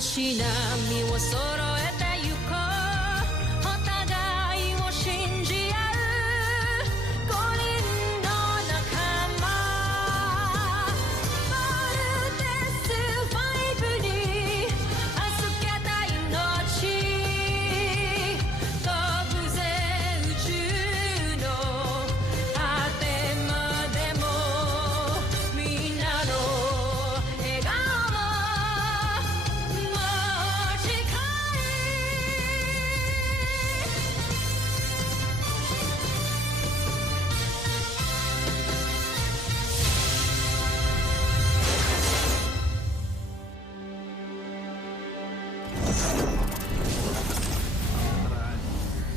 足並みを揃えてゆこうお互いを信じ合う5人の仲間バルテス5に預けた命飛ぶぜ宇宙の果てまでもみんなの笑顔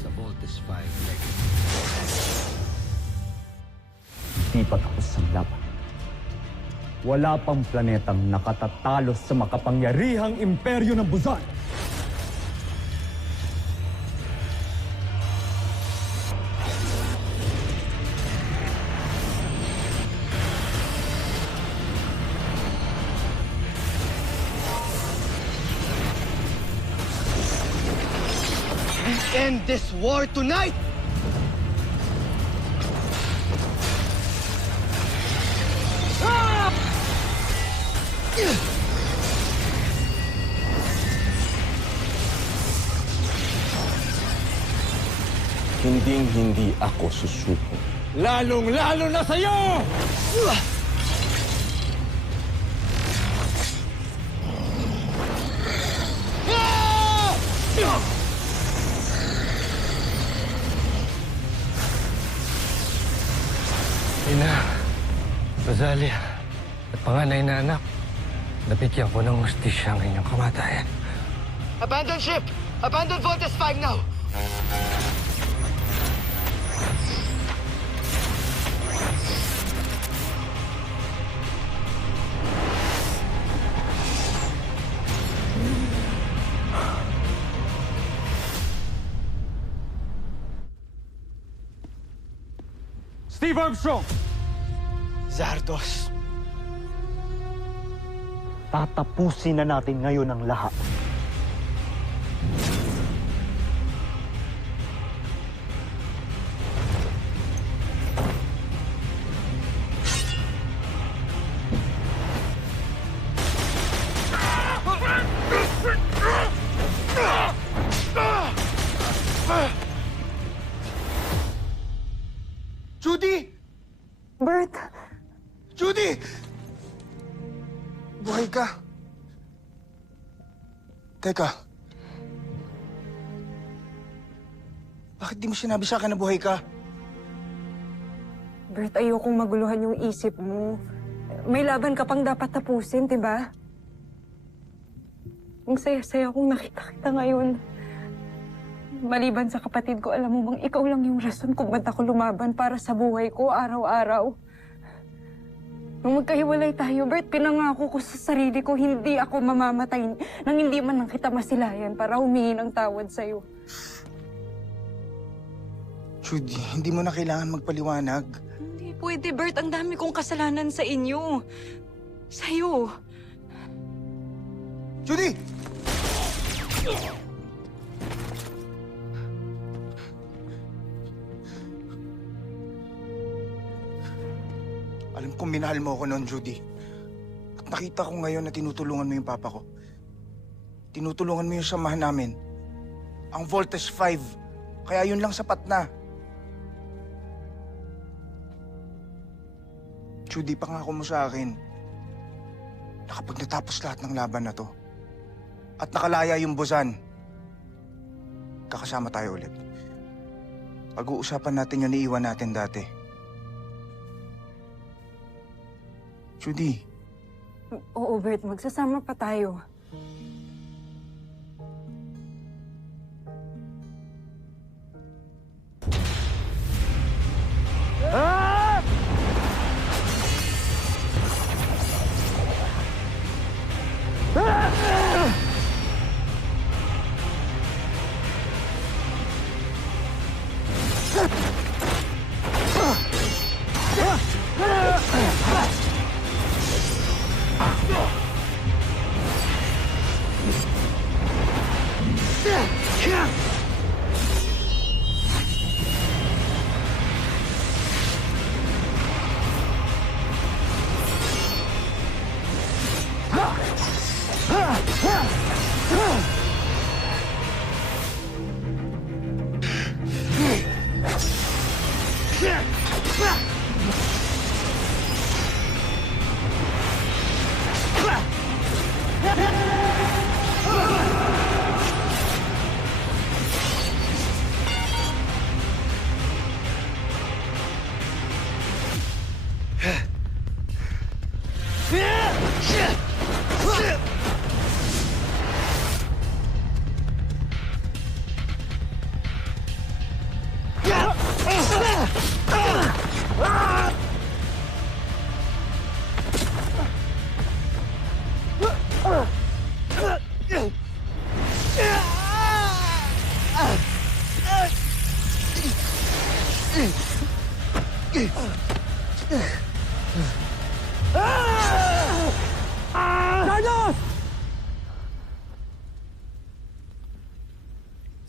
sa Voltes 5 Legacy. Di pa tapos ang laban. Wala pang planetang nakatatalo sa makapangyarihang imperyo ng Buzan. We end this war tonight! Hinding-hindi ako susuko. Lalong-lalo na sa'yo! Ina, Rosalia, at panganay na anak, nabigyan ko ng hustisya ang inyong kamatayan. Abandon ship! Abandon Voltes 5 now! Steve Armstrong! Zardos. Tatapusin na natin ngayon ang lahat. Judy! Bert! Judy! Buhay ka. Teka. Bakit di mo sinabi sa akin na buhay ka? Bert, ayokong maguluhan yung isip mo. May laban ka pang dapat tapusin, diba? Ang saya-saya kong nakita kita ngayon. Maliban sa kapatid ko, alam mo bang ikaw lang yung rason kung ba't ako lumaban para sa buhay ko araw-araw. Nung magkahiwalay tayo, Bert, pinangako ko sa sarili ko hindi ako mamamatay nang hindi man lang kita masilayan para humingi ng tawad sa'yo. Judy, hindi mo na kailangan magpaliwanag. Hindi pwede, Bert. Ang dami kong kasalanan sa inyo. Sa'yo. Judy! Alam kong minahal mo ako noon, Judy. At nakita ko ngayon na tinutulungan mo yung papa ko. Tinutulungan mo yung samahan namin. Ang Voltes 5. Kaya yun lang sapat na. Judy, pangako mo sa akin na kapag natapos lahat ng laban na to at nakalaya yung Buzan, kakasama tayo ulit. Pag-uusapan natin yung iiwan natin dati. Judy. Oo, Bert. Magsasama pa tayo.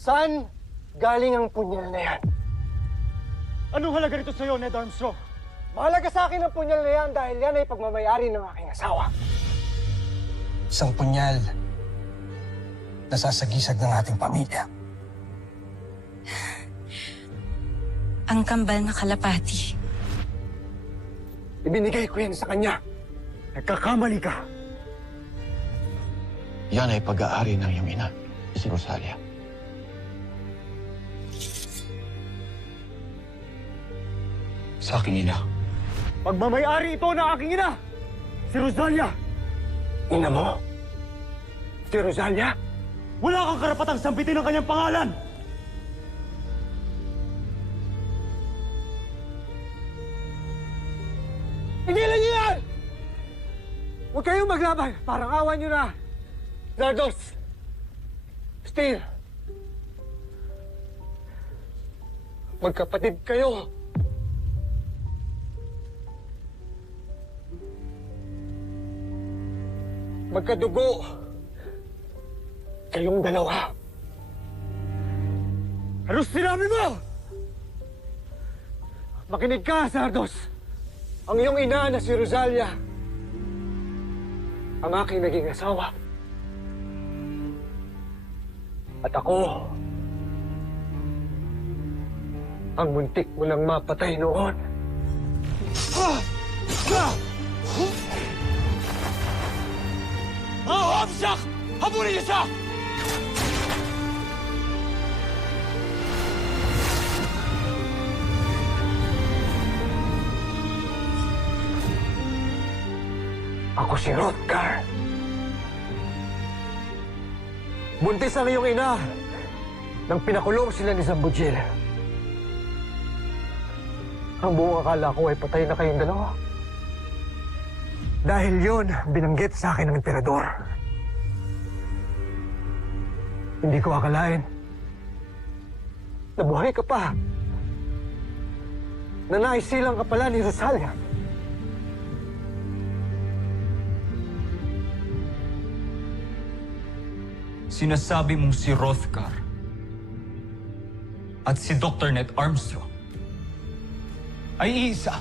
Saan galing ang punyal na yan? Anong halaga nito sa'yo, Ned Armstrong? Mahalaga sa akin ang punyal na yan dahil yan ay pagmamayari ng aking asawa. Isang punyal na sasagisag ng ating pamilya. Ang kambal na kalapati. Ibinigay ko yan sa kanya. Nagkakamali ka. Yan ay pag-aari ng iyong ina, si Rosalia. Sa aking ina. Pagmamayari ito ng aking ina, si Rosalia. Ina mo? Si Rosalia? Wala kang karapatang sampitin ang kanyang pangalan. Tigilan niyo yan! Huwag kayong maglaban. Parang awan niyo na. Zardos! Steve! Magkapatid kayo. Magkadugo. Kayong dalawa. Anong sinabi mo? Makinig ka, Zardos. Ang iyong ina na si Rosalia, ang aking naging asawa. At ako, ang muntik mo nang mapatay noon. Hamsak! Habulin niyo siya! Ako si Hrothgar. Buntis ang iyong ina nang pinakulong sila ni Zambujil. Ang buong akala ko ay patay na kayong dalawa. Dahil yun, binanggit sa akin ng emperador. Hindi ko akalain na buhay ka pa. Na naisilang ka pala ni Rosalia. Sinasabi mong si Hrothgar at si Dr. Ned Armstrong ay isa.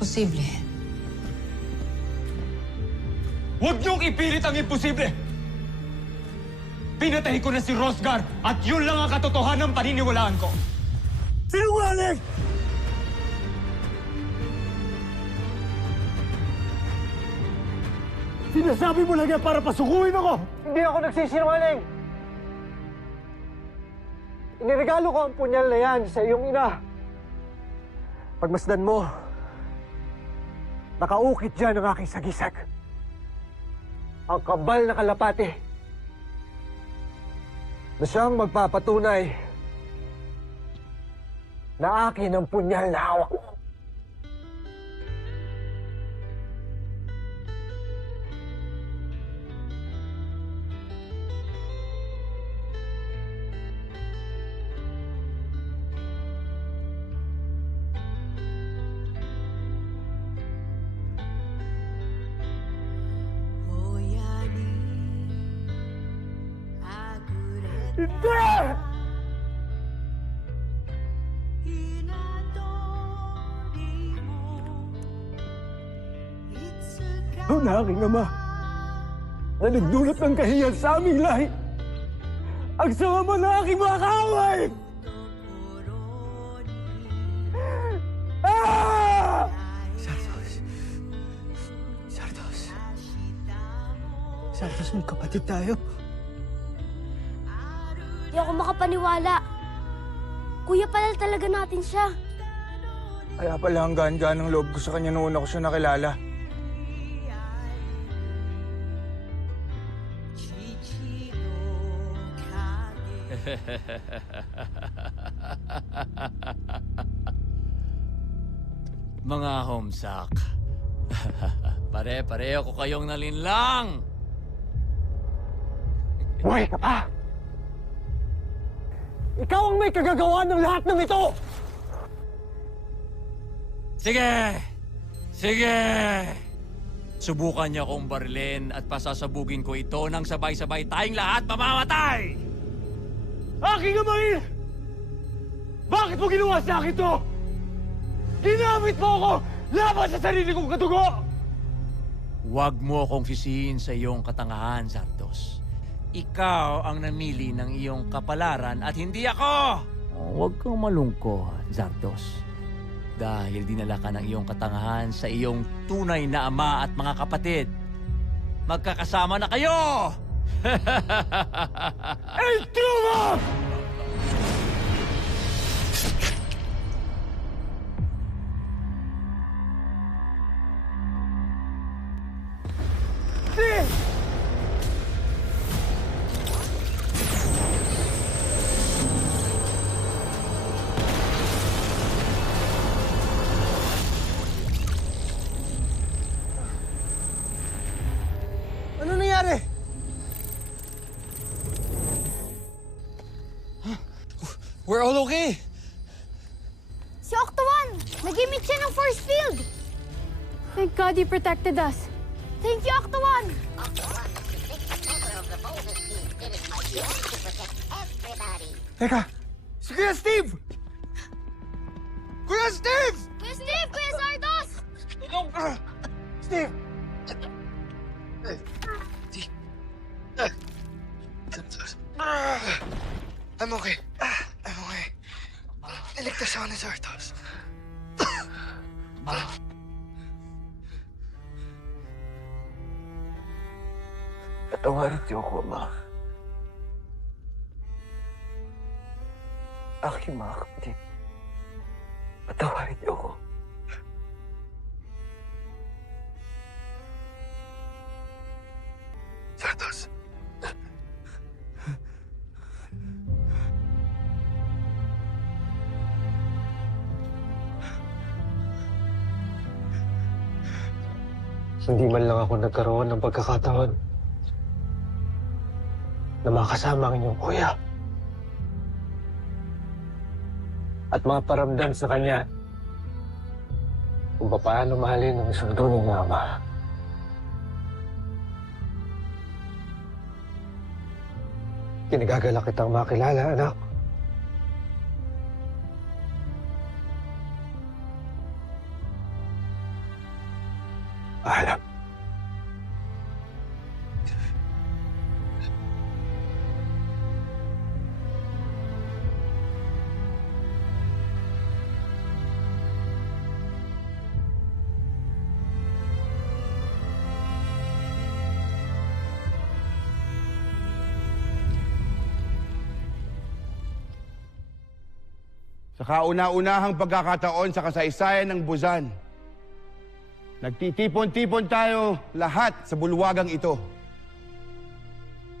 Posible. Huwag niyong ipilit ang imposible! Pinatay ko na si Hrothgar at yun lang ang katotohanan ng paniniwalaan ko. Sinungaling! Sinasabi mo lang yan para pasukuin ako! Hindi ako nagsisinungaling! Iniregalo ko ang punyal na yan sa iyong ina. Pagmasdan mo, nakaukit dyan ang aking sagisag. Ang kabal na kalapati na siyang magpapatunay na akin ang punyal na hawak mo. Ang aking ama, na nagdulot ng kahiyan sa aming lahi. Ang sama ng aking mga kaaway! Ah! Sardos, magkapatid tayo. Di ako makapaniwala. Kuya pala talaga natin siya. Kaya pala ang gaan-gaan ng loob ko sa kanya noon ako siya nakilala. Mga homsak. Pare-pareho ko kayong nalinlang. Buhay ka pa! Ikaw ang may kagagawa ng lahat ng ito! Sige! Sige! Subukan niyo akong barilin at pasasabugin ko ito nang sabay-sabay tayong lahat mamamatay! Aking amain! Bakit mo ginawa sa akin to? Ginamit mo ako laban sa sarili kong katugo! Huwag mo akong sisihin sa iyong katangahan, Zardos. Ikaw ang namili ng iyong kapalaran at hindi ako! Huwag kang malungkot, Zardos. Dahil dinala ka ng iyong katangahan sa iyong tunay na ama at mga kapatid. Magkakasama na kayo! El Truma! Ano nangyari? We're all okay. Si Octo-1! Nag-emit siya ng force field! Thank God he protected us. Thank you, Octo-1! Teka, Si Kuya Steve! Kuya Steve! Kuya Steve! Kuya Zardos! Steve! I'm okay. I'm okay. Iligtas ako ni Sardos. Patawarin niyo ako, Ama. Aking mga kapatid. Patawarin niyo ako. Sardos. Hindi man lang ako nagkaroon ng pagkakataon na makasama ang inyong kuya. At maparamdam sa kanya kung paano mahalin ang isang tunay na ama. Kinagagalak kitang makilala, anak. Alam. Sa kauna-unahang pagkakataon sa kasaysayan ng Buzan, nagtitipon-tipon tayo lahat sa bulwagang ito.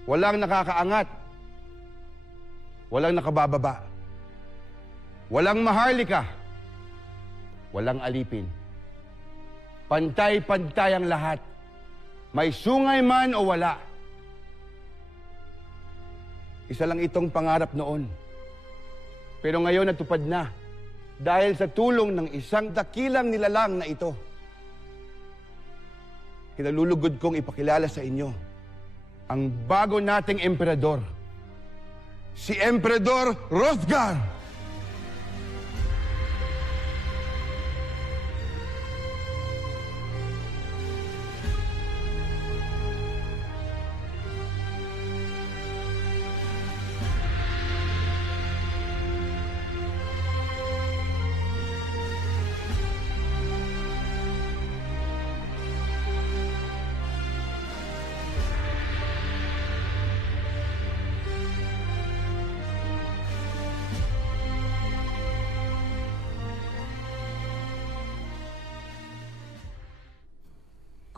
Walang nakakaangat. Walang nakabababa. Walang maharlika. Walang alipin. Pantay-pantay ang lahat. May sungay man o wala. Isa lang itong pangarap noon. Pero ngayon natupad na dahil sa tulong ng isang dakilang nilalang na ito. Kinalulugod kong ipakilala sa inyo ang bago nating emperador, si Emperador Hrothgar!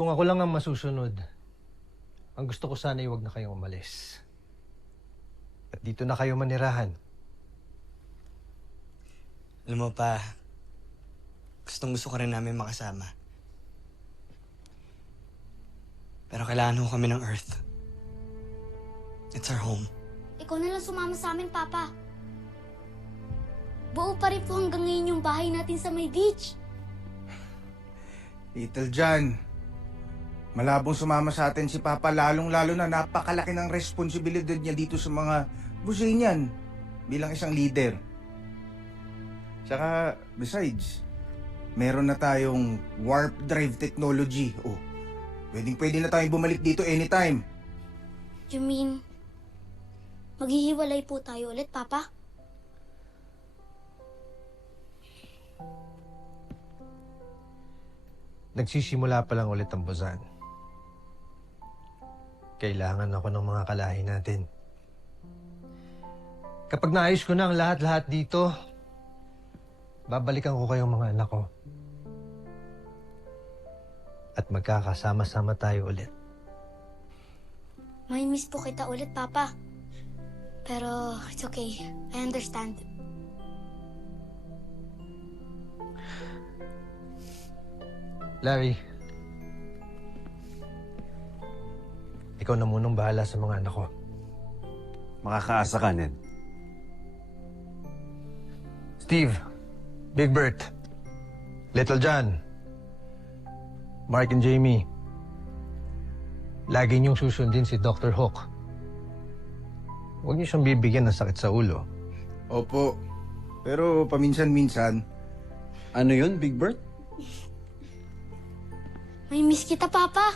Kung ako lang ang masusunod, ang gusto ko sana ay huwag na kayong umalis. At dito na kayo manirahan. Alam mo pa, gusto ko rin namin makasama. Pero kailangan ho kami ng Earth. It's our home. Ikaw na lang sumama sa amin, Papa. Buo pa rin po hanggang ngayon yung bahay natin sa may beach. Little John, malabong sumama sa atin si Papa, lalong-lalo na napakalaki ng responsibilidad niya dito sa mga Businian bilang isang leader. Tsaka, besides, meron na tayong warp drive technology. Oh, pwede na tayong bumalik dito anytime. You mean, maghihiwalay po tayo ulit, Papa? Nagsisimula pa lang ulit ang Busan. Kailangan ako ng mga kalahi natin. Kapag naayos ko na ang lahat-lahat dito, babalikan ko kayong mga anak ko. At magkakasama-sama tayo ulit. May miss po kita ulit, Papa. Pero it's okay. I understand. Larry, ikaw na munang bahala sa mga anak ko. Makakaasa ka, Ned. Steve, Big Bert, Little John, Mark and Jamie, lagi niyong susundin si Dr. Hook. Huwag niyo siyang bibigyan ng sakit sa ulo. Opo, pero paminsan-minsan. Ano yun, Big Bert? May miss kita, Papa.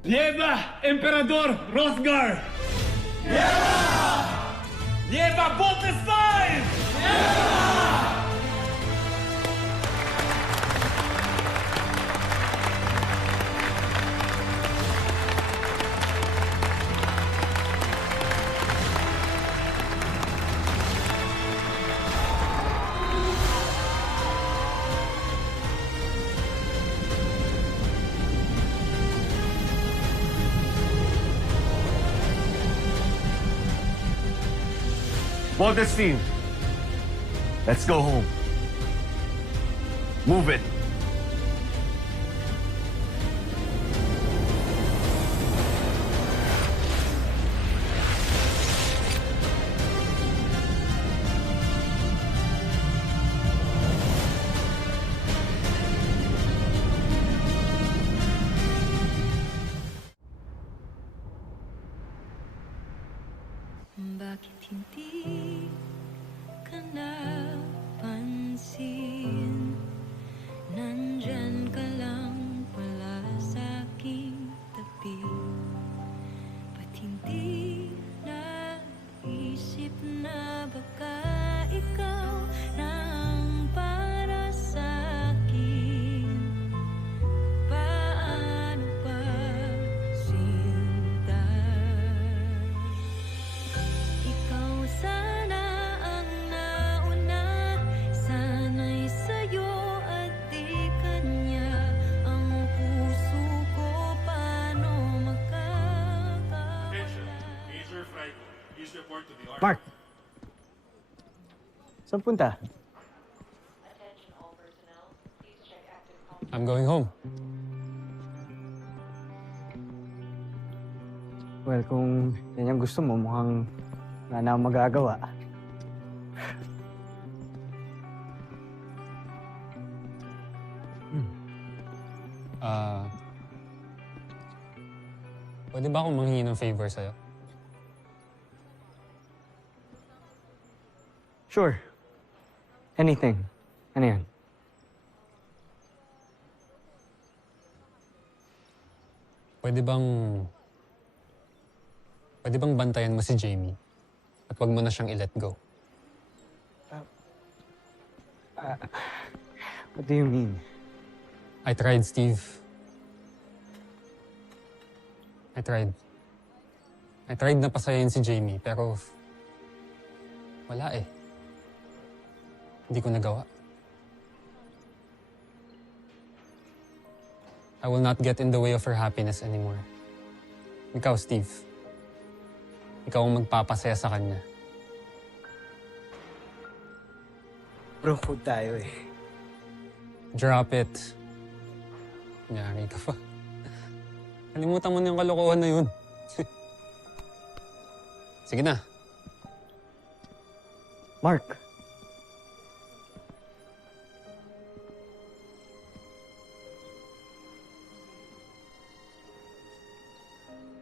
Lieva, Emperador Rosgar! Lieva! Lieva, Boltestein! Modestine, let's go home. Move it. Bakit hindi ka napansin? Nandyan ka lang pala sa aking tabi. Ba't hindi naisip na baka ikaw na ang para sa akin? Paano ba sinta? Ikaw sana ang nauna, sana'y sa'yo at di kanya. Ang puso ko paano magkakawala? Mark! Saan punta? I'm going home. Well, kung yan yung gusto mo, mukhang wala na akong magagawa. Pwede ba akong manghingi ng favor sa'yo? Sure. Anything. Ano yan? Pwede bang bantayan mo si Jamie? At wag mo na siyang i-let go. What do you mean? I tried, Steve. I tried na pasayahin si Jamie, pero wala eh. Hindi ko nagawa. I will not get in the way of her happiness anymore. Ikaw, Steve. Ikaw ang magpapasaya sa kanya. Bro, food tayo eh. Drop it. Nyari ka pa. Kalimutan mo na yung kalokohan na yun. Sige na. Mark.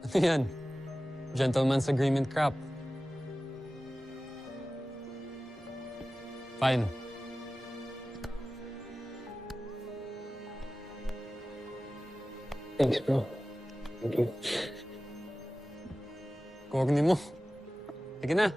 Ano yan? Gentleman's agreement crap. Fine. Thanks, bro. Thank you. Corny mo. Sige na.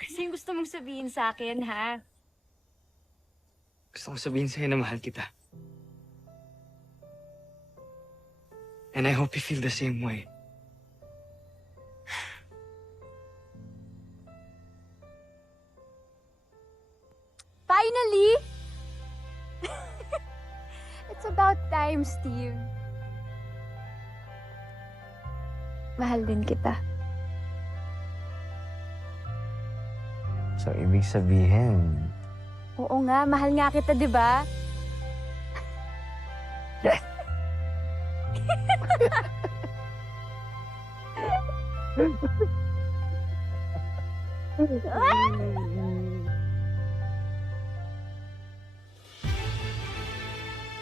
Kasi gusto mong sabihin sa akin, ha? Gusto kong sabihin sa'yo na mahal kita. And I hope you feel the same way. Finally! It's about time, Steve. Mahal din kita. So, ibig sabihin... Oo nga, mahal nga kita, di ba?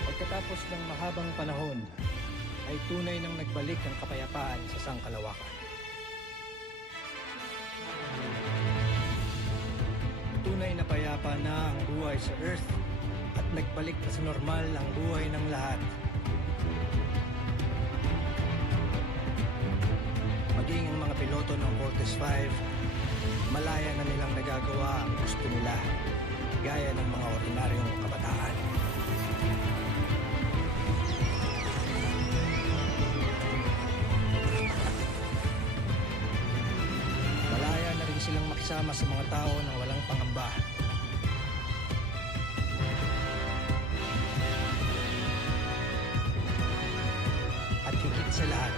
Pagkatapos ng mahabang panahon, ay tunay nang nagbalik ang kapayapaan sa sangkalawakan. Tunay na payapa na ang buhay sa Earth at nagbalik na sa normal ang buhay ng lahat. Maging ang mga piloto ng Voltes 5, malaya na nilang nagagawa ang gusto nila, gaya ng mga ordinaryong kabataan. Malaya na rin silang makisama sa mga tao na walang pangamba. At higit sa lahat,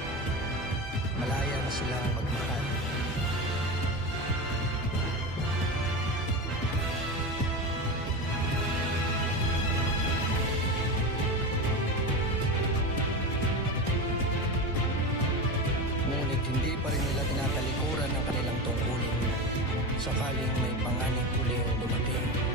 malaya na silang magmahal. Ngunit hindi pa rin nila tinatalikuran ang kanilang tungkulin sakaling may panganib uling dumating.